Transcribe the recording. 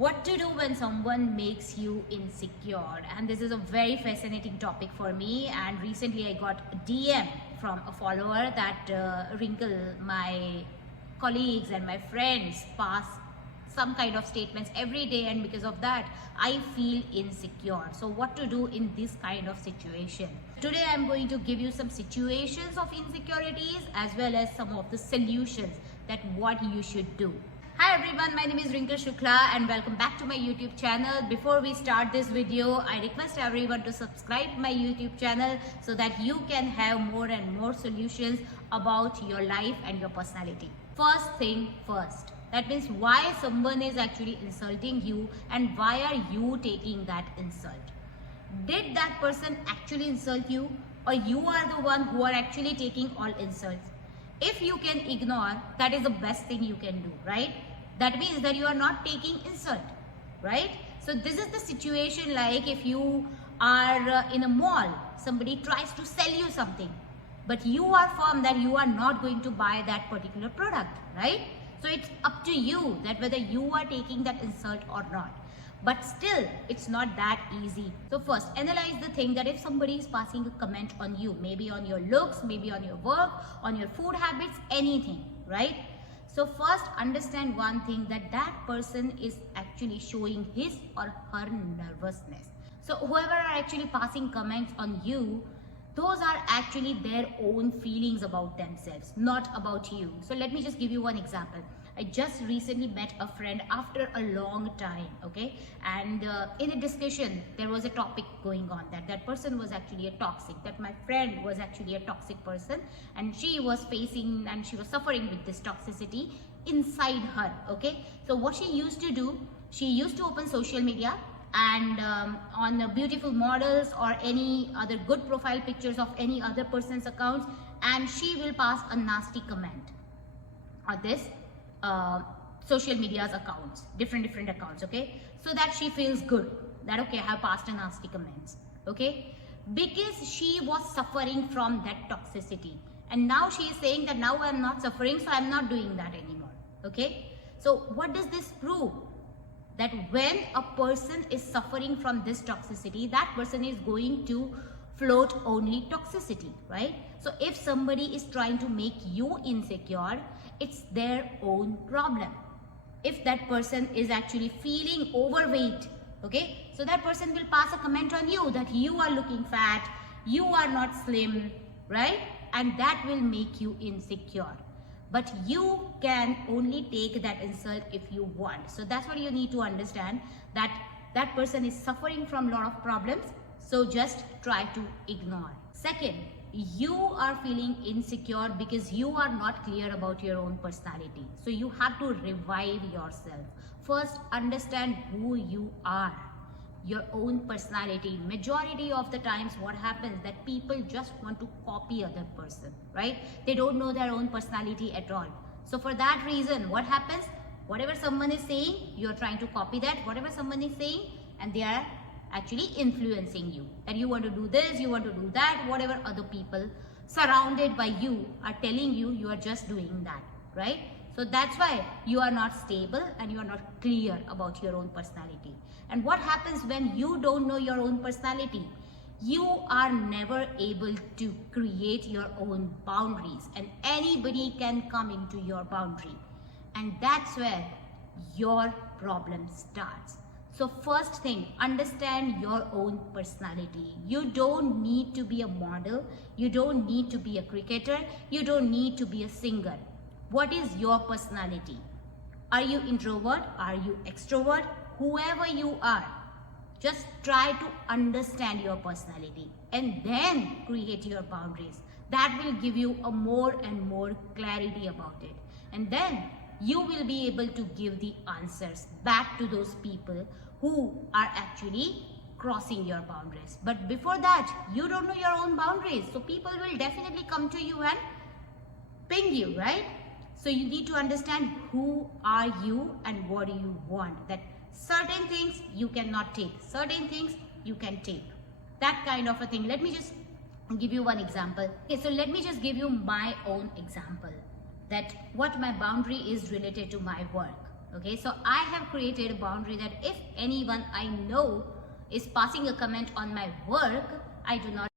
What to do when someone makes you insecure? And this is a very fascinating topic for me. And recently I got a DM from a follower that Wrinkle, my colleagues and my friends pass some kind of statements every day, and because of that I feel insecure. So what to do in this kind of situation? Today I'm going to give you some situations of insecurities as well as some of the solutions that what you should do. Hi everyone, my name is Wrinkle Shukla and welcome back to my YouTube channel. Before we start this video, I request everyone to subscribe my YouTube channel so that you can have more and more solutions about your life and your personality. First thing first, that means why someone is actually insulting you and why are you taking that insult? Did that person actually insult you, or you are the one who are actually taking all insults? If you can ignore, that is the best thing you can do, right? That means that you are not taking insult, right? So this is the situation like if you are in a mall, somebody tries to sell you something, but you are firm that you are not going to buy that particular product, right? So it's up to you that whether you are taking that insult or not. But still, it's not that easy. So first, analyze the thing that if somebody is passing a comment on you, maybe on your looks, maybe on your work, on your food habits, anything, right? So first, understand one thing, that that person is actually showing his or her nervousness. So whoever are actually passing comments on you, those are actually their own feelings about themselves, not about you. So let me just give you one example. I just recently met a friend after a long time, okay? And in a discussion, there was a topic going on that person was actually a toxic, that my friend was actually a toxic person, and she was facing and she was suffering with this toxicity inside her, okay? So what she used to do, she used to open social media and on beautiful models or any other good profile pictures of any other person's accounts, and she will pass a nasty comment on this social media's accounts, different accounts, okay? So that she feels good that okay, I have passed a nasty comments, okay? Because she was suffering from that toxicity, and now she is saying that now I'm not suffering, so I'm not doing that anymore, okay? So what does this prove? That when a person is suffering from this toxicity, that person is going to float only toxicity, right? So if somebody is trying to make you insecure, it's their own problem. If that person is actually feeling overweight, okay, so that person will pass a comment on you that you are looking fat, you are not slim, right? And that will make you insecure. But you can only take that insult if you want. So that's what you need to understand, that that person is suffering from a lot of problems. So just try to ignore. Second, you are feeling insecure because you are not clear about your own personality. So you have to revive yourself. First, understand who you are, your own personality. Majority of the times what happens that people just want to copy other person, right? They don't know their own personality at all. So for that reason, what happens? Whatever someone is saying, you're trying to copy that, whatever someone is saying, and they are actually influencing you, that you want to do this, you want to do that, whatever other people surrounded by you are telling you, you are just doing that, right? So that's why you are not stable and you are not clear about your own personality. And what happens when you don't know your own personality? You are never able to create your own boundaries, and anybody can come into your boundary. And that's where your problem starts. So first thing, understand your own personality. You don't need to be a model. You don't need to be a cricketer. You don't need to be a singer. What is your personality? Are you introvert? Are you extrovert? Whoever you are, just try to understand your personality and then create your boundaries. That will give you a more and more clarity about it. And then you will be able to give the answers back to those people who are actually crossing your boundaries. But before that, you don't know your own boundaries. So people will definitely come to you and ping you, right? So you need to understand who are you and what do you want. That certain things you cannot take, certain things you can take. That kind of a thing. Let me just give you one example. Okay, so let me just give you my own example. That what my boundary is related to my work. Okay, so I have created a boundary that if anyone I know is passing a comment on my work, I do not